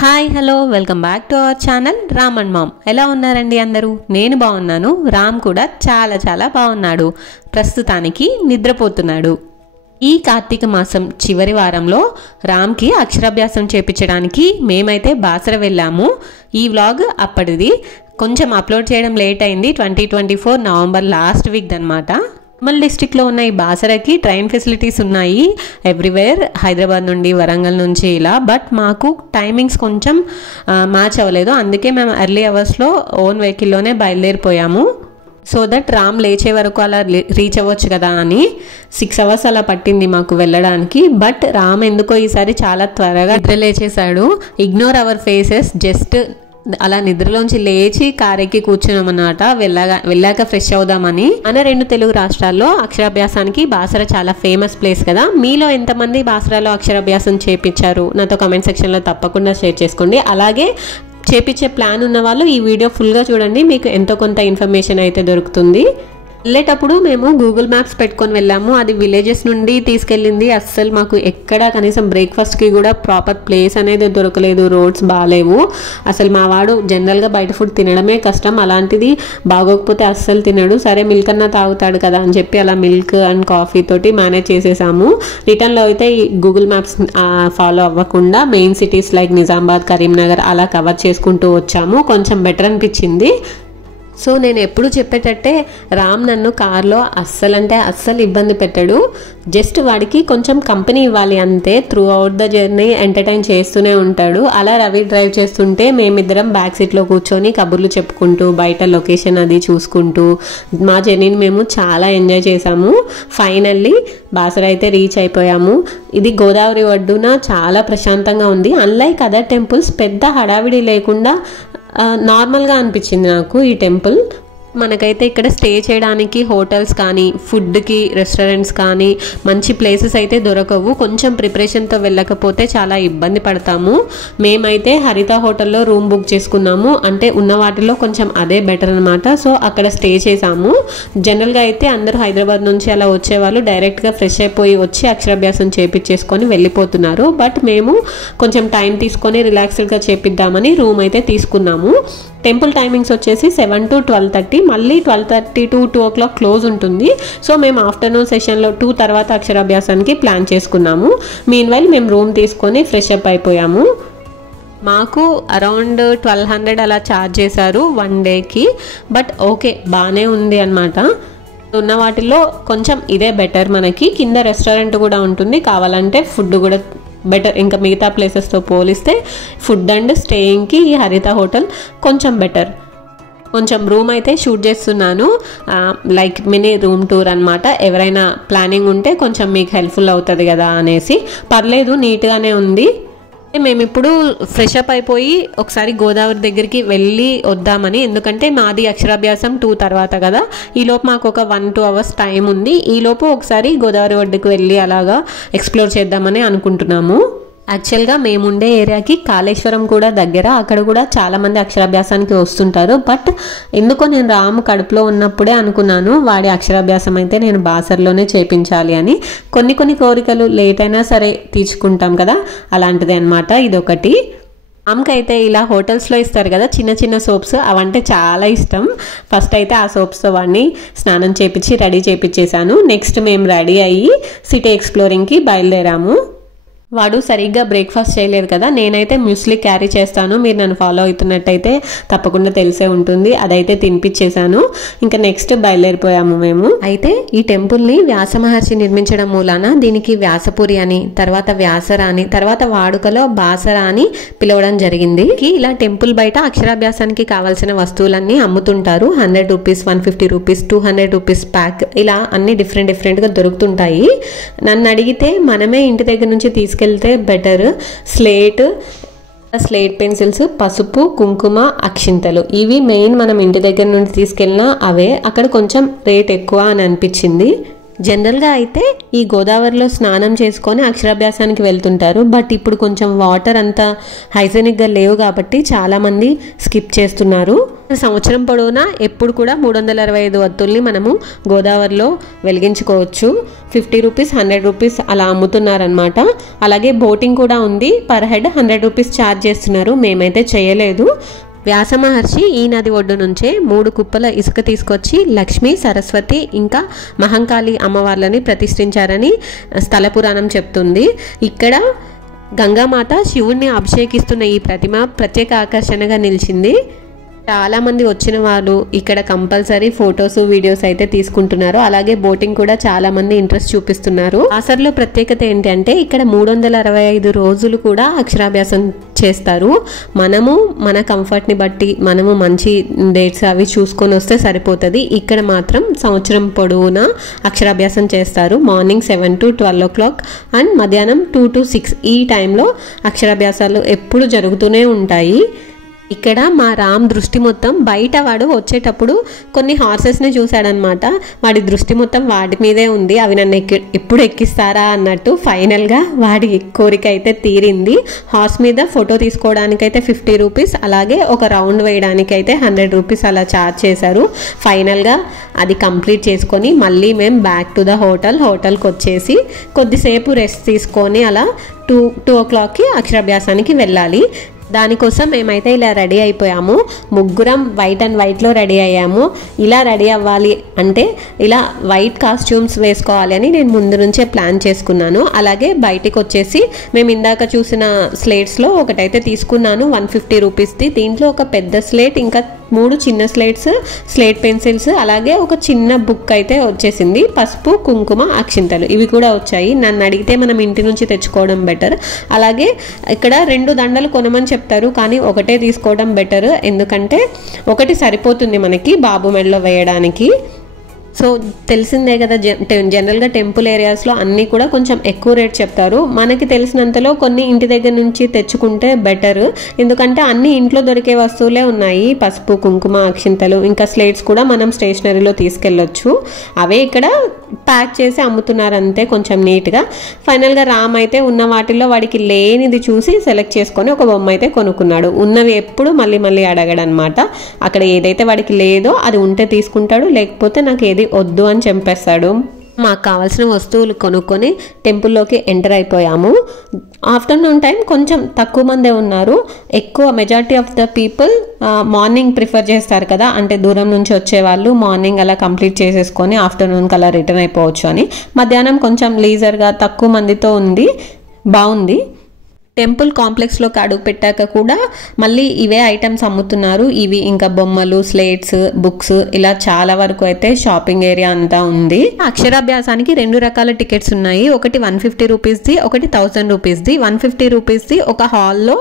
Hi hello welcome back to our channel Ram and mom. ఎలా ఉన్నారండి అందరూ? నేను బాగున్నాను. రామ్ కూడా చాలా బాగున్నాడు. ప్రస్తుతానికి నిద్రపోతున్నాడు. ఈ కార్తీక మాసం చివరి వారంలో రామ్కి అక్షరాభ్యాసం చేపించడానికి మేమైతే బాసర వెళ్ళాము. ఈ వ్లాగ్ అప్పటిది. కొంచెం అప్లోడ్ చేయడం లేట్ అయింది. 2024 నవంబర్ లాస్ట్ వీక్ అనమాట. నిర్మల్ డిస్ట్రిక్ట్లో ఉన్న ఈ బాసరకి ట్రైన్ ఫెసిలిటీస్ ఉన్నాయి ఎవ్రీవేర్, హైదరాబాద్ నుండి, వరంగల్ నుంచి ఇలా. బట్ మాకు టైమింగ్స్ కొంచెం మ్యాచ్ అవ్వలేదు. అందుకే మేము ఎర్లీ అవర్స్లో ఓన్ వెహికల్లోనే బయలుదేరిపోయాము. సో దట్ రామ్ లేచే వరకు అలా రీచ్ అవ్వచ్చు కదా అని 6 hours అలా పట్టింది మాకు వెళ్ళడానికి. బట్ రామ్ ఎందుకో ఈసారి చాలా త్వరగా నిద్ర లేచేశాడు. ఇగ్నోర్ అవర్ ఫేసెస్, జస్ట్ అలా నిద్రలోంచి లేచి కారెక్కి కూర్చున్నామన్నమాట. వెళ్ళాక ఫ్రెష్ అవుదామని. మన 2 తెలుగు రాష్ట్రాల్లో అక్షరాభ్యాసానికి బాసర చాలా ఫేమస్ ప్లేస్ కదా. మీలో ఎంతమంది బాసరలో అక్షరాభ్యాసం చేపించారు నాతో కామెంట్ సెక్షన్లో తప్పకుండా షేర్ చేసుకోండి. అలాగే చేపించే ప్లాన్ ఉన్న వాళ్ళు ఈ వీడియో ఫుల్గా చూడండి, మీకు ఎంతో కొంత ఇన్ఫర్మేషన్ అయితే దొరుకుతుంది. వెళ్ళేటప్పుడు మేము గూగుల్ మ్యాప్స్ పెట్టుకొని వెళ్ళాము. అది విలేజెస్ నుండి తీసుకెళ్ళింది. అస్సలు మాకు ఎక్కడ కనీసం బ్రేక్ఫాస్ట్కి కూడా ప్రాపర్ ప్లేస్ అనేది దొరకలేదు. రోడ్స్ బాగాలేవు. అసలు మా వాడు జనరల్గా బయట ఫుడ్ తినడమే కష్టం, అలాంటిది బాగోకపోతే అస్సలు తినడు. సరే మిల్క్ అన్నా తాగుతాడు కదా అని చెప్పి అలా మిల్క్ అండ్ కాఫీ తోటి మేనేజ్ చేసేసాము. రిటర్న్లో అయితే ఈ గూగుల్ మ్యాప్స్ ఫాలో అవ్వకుండా main cities like Nizamabad, Karimnagar అలా కవర్ చేసుకుంటూ వచ్చాము. కొంచెం బెటర్ అనిపించింది. సో నేను ఎప్పుడు చెప్పేటట్టే రామ్ నన్ను కార్లో అస్సలు ఇబ్బంది పెట్టాడు. జస్ట్ వాడికి కొంచెం కంపెనీ ఇవ్వాలి అంతే. Through out the journey entertain చేస్తూనే ఉంటాడు. అలా రవి డ్రైవ్ చేస్తుంటే మేమిద్దరం బ్యాక్ సీట్లో కూర్చొని కబుర్లు చెప్పుకుంటూ బయట లొకేషన్ అది చూసుకుంటూ మా జర్నీని మేము చాలా ఎంజాయ్ చేసాము. ఫైనల్లీ బాసర అయితే రీచ్ అయిపోయాము. ఇది గోదావరి ఒడ్డున చాలా ప్రశాంతంగా ఉంది. అన్లైక్ అదర్ టెంపుల్స్ పెద్ద హడావిడి లేకుండా నార్మల్గా అనిపించింది నాకు ఈ టెంపుల్. మనకైతే ఇక్కడ స్టే చేయడానికి హోటల్స్ కానీ, ఫుడ్కి రెస్టారెంట్స్ కానీ మంచి ప్లేసెస్ అయితే దొరకవు. కొంచెం ప్రిపరేషన్తో వెళ్ళకపోతే చాలా ఇబ్బంది పడతాము. మేమైతే హరిత హోటల్లో రూమ్ బుక్ చేసుకున్నాము. అంటే ఉన్న వాటిలో కొంచెం అదే బెటర్ అనమాట. సో అక్కడ స్టే చేసాము. జనరల్గా అయితే అందరూ హైదరాబాద్ నుంచి అలా వచ్చేవాళ్ళు డైరెక్ట్గా ఫ్రెష్ అయిపోయి వచ్చి అక్షరాభ్యాసం చేపించేసుకొని వెళ్ళిపోతున్నారు. బట్ మేము కొంచెం టైం తీసుకొని రిలాక్స్డ్గా చేపిద్దామని రూమ్ అయితే తీసుకున్నాము. టెంపుల్ టైమింగ్స్ వచ్చేసి 7 to 12:30, మళ్ళీ 12:30 to 2 o'clock క్లోజ్ ఉంటుంది. సో మేము ఆఫ్టర్నూన్ సెషన్లో 2 తర్వాత అక్షరాభ్యాసానికి ప్లాన్ చేసుకున్నాము. మీన్వైల్ మేము రూమ్ తీసుకొని ఫ్రెష్ అప్ అయిపోయాము. మాకు అరౌండ్ 1200 అలా ఛార్జ్ చేశారు 1 dayకి. బట్ ఓకే, బాగానే ఉంది అనమాట. ఉన్న వాటిల్లో కొంచెం ఇదే బెటర్. మనకి కింద రెస్టారెంట్ కూడా ఉంటుంది, కావాలంటే ఫుడ్ కూడా బెటర్. ఇంకా మిగతా ప్లేసెస్తో పోలిస్తే ఫుడ్ అండ్ స్టేయింగ్కి ఈ హరిత హోటల్ కొంచెం బెటర్. కొంచెం రూమ్ అయితే షూట్ చేస్తున్నాను, లైక్ మినీ రూమ్ టూర్ అనమాట. ఎవరైనా ప్లానింగ్ ఉంటే కొంచెం మీకు హెల్ప్ఫుల్ అవుతుంది కదా అనేసి. పర్లేదు, నీట్గానే ఉంది. మేము ఇప్పుడు ఫ్రెష్ అప్ అయిపోయి ఒకసారి గోదావరి దగ్గరికి వెళ్ళి వద్దామని. ఎందుకంటే మాది అక్షరాభ్యాసం 2 తర్వాత కదా. ఈలోపు మాకు ఒక 1-2 hours టైం ఉంది. ఈలోపు ఒకసారి గోదావరి ఒడ్డుకు వెళ్ళి అలాగా ఎక్స్ప్లోర్ చేద్దామని అనుకుంటున్నాము. యాక్చువల్గా మేముండే ఏరియాకి కాళేశ్వరం కూడా దగ్గర. అక్కడ కూడా చాలామంది అక్షరాభ్యాసానికి వస్తుంటారు. బట్ ఎందుకో నేను రాము కడుపులో ఉన్నప్పుడే అనుకున్నాను వాడి అక్షరాభ్యాసం అయితే నేను బాసర్లోనే చేపించాలి అని. కొన్ని కోరికలు లేట్ అయినా సరే తీర్చుకుంటాం కదా, అలాంటిదే అనమాట ఇదొకటి. ఆమెకైతే ఇలా హోటల్స్లో ఇస్తారు కదా చిన్న సోప్స్, అవంటే చాలా ఇష్టం. ఫస్ట్ అయితే ఆ సోప్స్తో వాడిని స్నానం చేపించి రెడీ చేపించేశాను. నెక్స్ట్ మేము రెడీ అయ్యి సిటీ ఎక్స్ప్లోరింగ్కి బయలుదేరాము. వాడు సరిగ్గా బ్రేక్ఫాస్ట్ చేయలేదు కదా. నేనైతే మ్యూస్లీ క్యారీ చేస్తాను, మీరు నన్ను ఫాలో అవుతున్నట్టయితే తప్పకుండా తెలిసే ఉంటుంది. అదైతే తినిపించేశాను. ఇంకా నెక్స్ట్ బయలుదేరిపోయాము మేము. అయితే ఈ టెంపుల్ని వ్యాస మహర్షి నిర్మించడం మూలాన దీనికి వ్యాసపురి అని, తర్వాత వ్యాసర అని, తర్వాత వాడుకలో బాసర అని పిలవడం జరిగింది. ఇలా టెంపుల్ బయట అక్షరాభ్యాసానికి కావాల్సిన వస్తువులన్నీ అమ్ముతుంటారు. 100 rupees, 150 rupees, 200 rupees ప్యాక్, ఇలా అన్ని డిఫరెంట్గా దొరుకుతుంటాయి. నన్ను అడిగితే మనమే ఇంటి దగ్గర నుంచి తీసుకెళ్తే బెటర్. స్లేట్ పెన్సిల్స్, పసుపు, కుంకుమ, అక్షింతలు, ఇవి మెయిన్. మనం ఇంటి దగ్గర నుండి తీసుకెళ్ళినా అవే. అక్కడ కొంచెం రేట్ ఎక్కువ అని అనిపించింది. జనరల్గా అయితే ఈ గోదావరిలో స్నానం చేసుకొని అక్షరాభ్యాసానికి వెళ్తుంటారు. బట్ ఇప్పుడు కొంచెం వాటర్ అంతా హైజెనిక్గా లేవు కాబట్టి చాలామంది స్కిప్ చేస్తున్నారు. సంవత్సరం పొడవునా ఎప్పుడు కూడా 365 వత్తుల్ని మనము గోదావరిలో వెలిగించుకోవచ్చు. 50 రూపీస్, 100 రూపీస్ అలా అమ్ముతున్నారనమాట. అలాగే బోటింగ్ కూడా ఉంది. పర్ హెడ్ 100 రూపీస్ ఛార్జ్ చేస్తున్నారు. మేమైతే చేయలేదు. వ్యాస మహర్షి ఈ నది ఒడ్డు నుంచే 3 కుప్పల ఇసుక తీసుకొచ్చి లక్ష్మి, సరస్వతి ఇంకా మహంకాళి అమ్మవార్లని ప్రతిష్ఠించారని స్థల పురాణం చెప్తుంది. ఇక్కడ గంగామాత శివుణ్ణి అభిషేకిస్తున్న ఈ ప్రతిమ ప్రత్యేక ఆకర్షణగా నిలిచింది. చాలామంది వచ్చిన వాళ్ళు ఇక్కడ కంపల్సరీ ఫొటోస్, వీడియోస్ అయితే తీసుకుంటున్నారు. అలాగే బోటింగ్ కూడా చాలామంది ఇంట్రెస్ట్ చూపిస్తున్నారు. ఆసర్లో ప్రత్యేకత ఏంటంటే ఇక్కడ 365 రోజులు కూడా అక్షరాభ్యాసం చేస్తారు. మనము మన కంఫర్ట్ని బట్టి మనము మంచి డేట్స్ అవి చూసుకొని వస్తే సరిపోతుంది. ఇక్కడ మాత్రం సంవత్సరం పొడవునా అక్షరాభ్యాసం చేస్తారు. మార్నింగ్ 7 to 12 o'clock అండ్ మధ్యాహ్నం 2 to 6 ఈ టైంలో అక్షరాభ్యాసాలు ఎప్పుడు జరుగుతూనే ఉంటాయి. ఇక్కడ మా రామ్ దృష్టి మొత్తం బయట వాడు వచ్చేటప్పుడు కొన్ని హార్సెస్ని చూశాడనమాట. వాడి దృష్టి మొత్తం వాటి మీదే ఉంది. అవి నన్ను ఎప్పుడు ఎక్కిస్తారా అన్నట్టు. ఫైనల్గా వాడి కోరిక అయితే తీరింది. హార్స్ మీద ఫోటో తీసుకోవడానికైతే 50 రూపీస్, అలాగే ఒక రౌండ్ వేయడానికైతే 100 రూపీస్ అలా ఛార్జ్ చేశారు. ఫైనల్గా అది కంప్లీట్ చేసుకొని మళ్ళీ మేము బ్యాక్ టు ద హోటల్కి వచ్చేసి కొద్దిసేపు రెస్ట్ తీసుకొని అలా 2 o'clockకి అక్షరాభ్యాసానికి వెళ్ళాలి. దానికోసం మేమైతే ఇలా రెడీ అయిపోయాము. ముగ్గురం వైట్ అండ్ వైట్లో రెడీ అయ్యాము. ఇలా రెడీ అవ్వాలి అంటే ఇలా వైట్ కాస్ట్యూమ్స్ వేసుకోవాలి అని నేను ముందు నుంచే ప్లాన్ చేసుకున్నాను. అలాగే బయటికి వచ్చేసి మేము ఇందాక చూసిన స్లేట్స్లో ఒకటైతే తీసుకున్నాను 150 రూపీస్ది. దీంట్లో ఒక పెద్ద స్లేట్, ఇంకా 3 చిన్న స్లేట్స్, స్లేట్ పెన్సిల్స్, అలాగే ఒక చిన్న బుక్ అయితే వచ్చేసింది. పసుపు, కుంకుమ, అక్షింతలు ఇవి కూడా వచ్చాయి. నన్ను అడిగితే మనం ఇంటి నుంచి తెచ్చుకోవడం బెటర్. అలాగే ఇక్కడ 2 దండలు కొనమని చెప్తారు, కానీ ఒకటే తీసుకోవడం బెటర్. ఎందుకంటే ఒకటి సరిపోతుంది మనకి బాబు మెడలో వేయడానికి. సో తెలిసిందే కదా, జనరల్గా టెంపుల్ ఏరియాస్లో అన్నీ కూడా కొంచెం ఎక్కువ రేట్ చెప్తారు. మనకి తెలిసినంతలో కొన్ని ఇంటి దగ్గర నుంచి తెచ్చుకుంటే బెటర్. ఎందుకంటే అన్ని ఇంట్లో దొరికే వస్తువులే ఉన్నాయి. పసుపు, కుంకుమ, అక్షింతలు, ఇంకా స్లేట్స్ కూడా మనం స్టేషనరీలో తీసుకెళ్ళొచ్చు. అవే ఇక్కడ ప్యాక్ చేసి అమ్ముతున్నారు అంతే, కొంచెం నీట్గా. ఫైనల్గా రామ్ అయితే ఉన్న వాటిల్లో వాడికి లేనిది చూసి సెలెక్ట్ చేసుకొని ఒక బొమ్మ అయితే కొనుక్కున్నాడు. ఉన్నవి ఎప్పుడు మళ్ళీ అడగడనమాట. అక్కడ ఏదైతే వాడికి లేదో అది ఉంటే తీసుకుంటాడు, లేకపోతే నాకు ఏది వద్దు అని చెప్పేస్తాడు. మాకు కావాల్సిన వస్తువులు కొనుక్కొని టెంపుల్లోకి ఎంటర్ అయిపోయాము. ఆఫ్టర్నూన్ టైం కొంచెం తక్కువ మందే ఉన్నారు. ఎక్కువ majority of the people morning prefer చేస్తారు కదా, అంటే దూరం నుంచి వచ్చేవాళ్ళు మార్నింగ్ అలా కంప్లీట్ చేసేసుకొని ఆఫ్టర్నూన్కి అలా రిటర్న్ అయిపోవచ్చు అని. మధ్యాహ్నం కొంచెం లీజర్గా తక్కువ మందితో ఉంది, బాగుంది. టెంపుల్ కాంప్లెక్స్లోకి అడుగు పెట్టాక కూడా మళ్ళీ ఇవే ఐటమ్స్ అమ్ముతున్నారు. ఇవి ఇంకా బొమ్మలు, స్లేట్స్, బుక్స్, ఇలా చాలా వరకు అయితే షాపింగ్ ఏరియా అంతా ఉంది. అక్షరాభ్యాసానికి 2 రకాల టికెట్స్ ఉన్నాయి. ఒకటి 150 రూపీస్ది, ఒకటి 1000 రూపీస్ది. 150 రూపీస్ది ఒక హాల్లో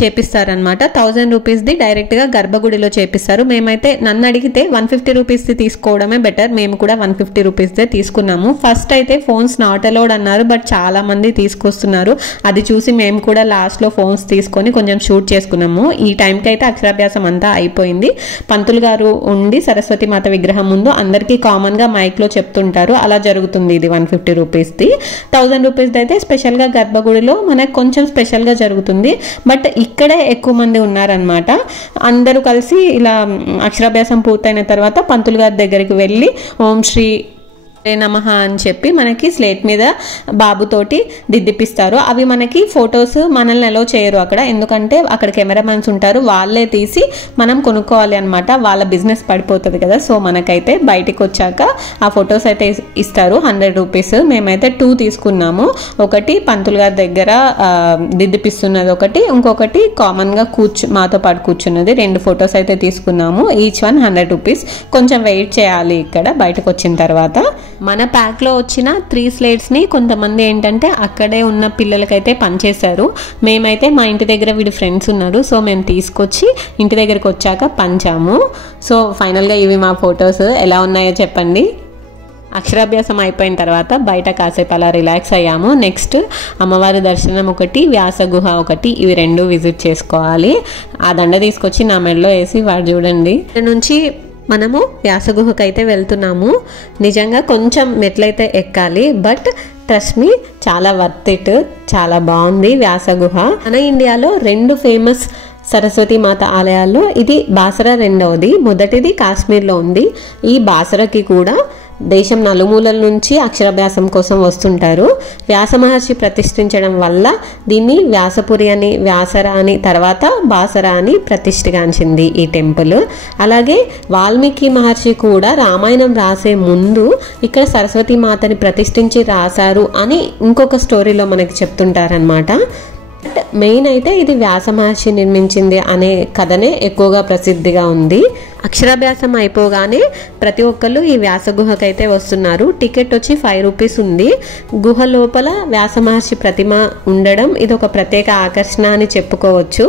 చేపిస్తారనమాట. 1000 రూపీస్ది డైరెక్ట్గా గర్భగుడిలో చేపిస్తారు. మేమైతే నన్ను అడిగితే 150 రూపీస్ది తీసుకోవడమే బెటర్. మేము కూడా 150 రూపీస్దే తీసుకున్నాము. ఫస్ట్ అయితే ఫోన్స్ నాట్ అలౌడ్ అన్నారు, బట్ చాలా మంది తీసుకొస్తున్నారు. అది చూసి మేము కూడా లాస్ట్లో ఫోన్స్ తీసుకొని కొంచెం షూట్ చేసుకున్నాము. ఈ టైంకి అయితే అక్షరాభ్యాసం అంతా అయిపోయింది. పంతులు గారు ఉండి సరస్వతి మాత విగ్రహం ముందు అందరికీ కామన్గా మైక్లో చెప్తుంటారు. అలా జరుగుతుంది. ఇది 150 రూపీస్ది. 1000 రూపీస్ది అయితే స్పెషల్గా గర్భగుడిలో మనకు కొంచెం స్పెషల్గా జరుగుతుంది. బట్ ఇక్కడే ఎక్కువ మంది ఉన్నారనమాట. అందరూ కలిసి ఇలా అక్షరాభ్యాసం పూర్తయిన తర్వాత పంతులు గారి దగ్గరికి వెళ్ళి ఓం శ్రీ నమః అని చెప్పి మనకి స్లేట్ మీద బాబుతోటి దిద్దిపిస్తారు. అవి మనకి ఫొటోస్ మనల్ని అలో చేయరు అక్కడ, ఎందుకంటే అక్కడ కెమెరామెన్స్ ఉంటారు, వాళ్ళే తీసి మనం కొనుక్కోవాలి అనమాట. వాళ్ళ బిజినెస్ పడిపోతుంది కదా. సో మనకైతే బయటికి వచ్చాక ఆ ఫొటోస్ అయితే ఇస్తారు 100 రూపీస్. మేమైతే 2 తీసుకున్నాము. ఒకటి పంతులు గారి దగ్గర దిద్దిపిస్తున్నది ఒకటి, ఇంకొకటి కామన్గా మాతో పాటు కూర్చున్నది. 2 ఫొటోస్ అయితే తీసుకున్నాము. Each one 100 rupees. కొంచెం వెయిట్ చేయాలి ఇక్కడ బయటకు వచ్చిన తర్వాత. మన ప్యాక్లో వచ్చిన 3 స్లేట్స్ని కొంతమంది ఏంటంటే అక్కడే ఉన్న పిల్లలకైతే పంచేశారు. మేమైతే మా ఇంటి దగ్గర వీడి ఫ్రెండ్స్ ఉన్నారు, సో మేము తీసుకొచ్చి ఇంటి దగ్గరికి వచ్చాక పంచాము. సో ఫైనల్గా ఇవి మా ఫొటోస్. ఎలా ఉన్నాయో చెప్పండి. అక్షరాభ్యాసం అయిపోయిన తర్వాత బయట కాసేపు అలా రిలాక్స్ అయ్యాము. నెక్స్ట్ అమ్మవారి దర్శనం ఒకటి, వ్యాస గుహ ఒకటి, ఇవి 2 విజిట్ చేసుకోవాలి. ఆ దండ తీసుకొచ్చి నా మెడలో వేసి వాడు చూడండి నుంచి మనము వ్యాస గుహకైతే వెళ్తున్నాము. నిజంగా కొంచెం మెట్లయితే ఎక్కాలి, బట్ ట్రస్ట్ మీ చాలా వర్త్ ఇట్. చాలా బాగుంది వ్యాస గుహ. మన ఇండియాలో 2 ఫేమస్ సరస్వతి మాత ఆలయాల్లో ఇది బాసరా రెండవది. మొదటిది కాశ్మీర్లో ఉంది. ఈ బాసరాకి కూడా దేశం నలుమూలల నుంచి అక్షరాభ్యాసం కోసం వస్తుంటారు. వ్యాస మహర్షి ప్రతిష్ఠించడం వల్ల దీన్ని వ్యాసపురి అని, వ్యాసర అని, తర్వాత బాసరా అని ప్రతిష్ఠగాంచింది ఈ టెంపుల్. అలాగే వాల్మీకి మహర్షి కూడా రామాయణం రాసే ముందు ఇక్కడ సరస్వతి మాతని ప్రతిష్ఠించి రాశారు అని ఇంకొక స్టోరీలో మనకి చెప్తుంటారనమాట. మెయిన్ అయితే ఇది వ్యాస మహర్షి నిర్మించింది అనే కథనే ఎక్కువగా ప్రసిద్ధిగా ఉంది. అక్షరాభ్యాసం అయిపోగానే ప్రతి ఒక్కళ్ళు ఈ వ్యాస గుహకైతే వస్తున్నారు. టికెట్ వచ్చి 5 రూపీస్ ఉంది. గుహ లోపల వ్యాస మహర్షి ప్రతిమ ఉండడం ఇది ఒక ప్రత్యేక ఆకర్షణ అని చెప్పుకోవచ్చు.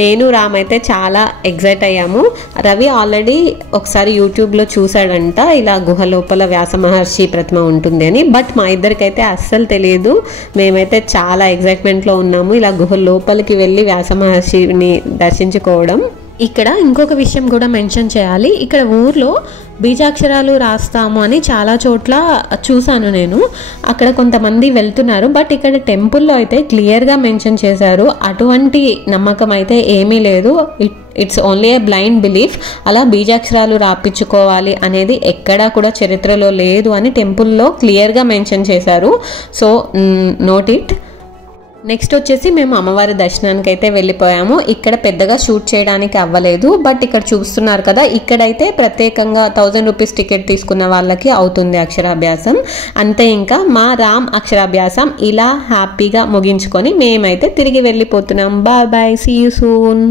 నేను రామ్ అయితే చాలా ఎగ్జైట్ అయ్యాము. రవి ఆల్రెడీ ఒకసారి యూట్యూబ్లో చూసాడంట ఇలా గుహ లోపల వ్యాస మహర్షి ప్రతిమ ఉంటుంది అని. బట్ మా ఇద్దరికైతే అస్సలు తెలియదు. మేమైతే చాలా ఎగ్జైట్మెంట్లో ఉన్నాము ఇలా గుహ లోపలికి వెళ్ళి వ్యాస మహర్షిని దర్శించుకోవడం. ఇక్కడ ఇంకొక విషయం కూడా మెన్షన్ చేయాలి. ఇక్కడ ఊర్లో బీజాక్షరాలు రాస్తాము అని చాలా చోట్ల చూశాను నేను. అక్కడ కొంతమంది వెళ్తున్నారు. బట్ ఇక్కడ టెంపుల్లో అయితే క్లియర్గా మెన్షన్ చేశారు. అటువంటి నమ్మకం అయితే ఏమీ లేదు. It's only A blind belief. అలా బీజాక్షరాలు రాపించుకోవాలి అనేది ఎక్కడా కూడా చరిత్రలో లేదు అని టెంపుల్లో క్లియర్గా మెన్షన్ చేశారు. So note it. నెక్స్ట్ వచ్చేసి మేము అమ్మవారి దర్శనానికి అయితే వెళ్ళిపోయాము. ఇక్కడ పెద్దగా షూట్ చేయడానికి అవ్వలేదు. బట్ ఇక్కడ చూస్తున్నారు కదా, ఇక్కడైతే ప్రత్యేకంగా 1000 రూపీస్ టికెట్ తీసుకున్న వాళ్ళకి అవుతుంది అక్షరాభ్యాసం. అంతే. ఇంకా మా రామ్ అక్షరాభ్యాసం ఇలా హ్యాపీగా ముగించుకొని మేమైతే తిరిగి వెళ్ళిపోతున్నాం. Bye bye, see you soon.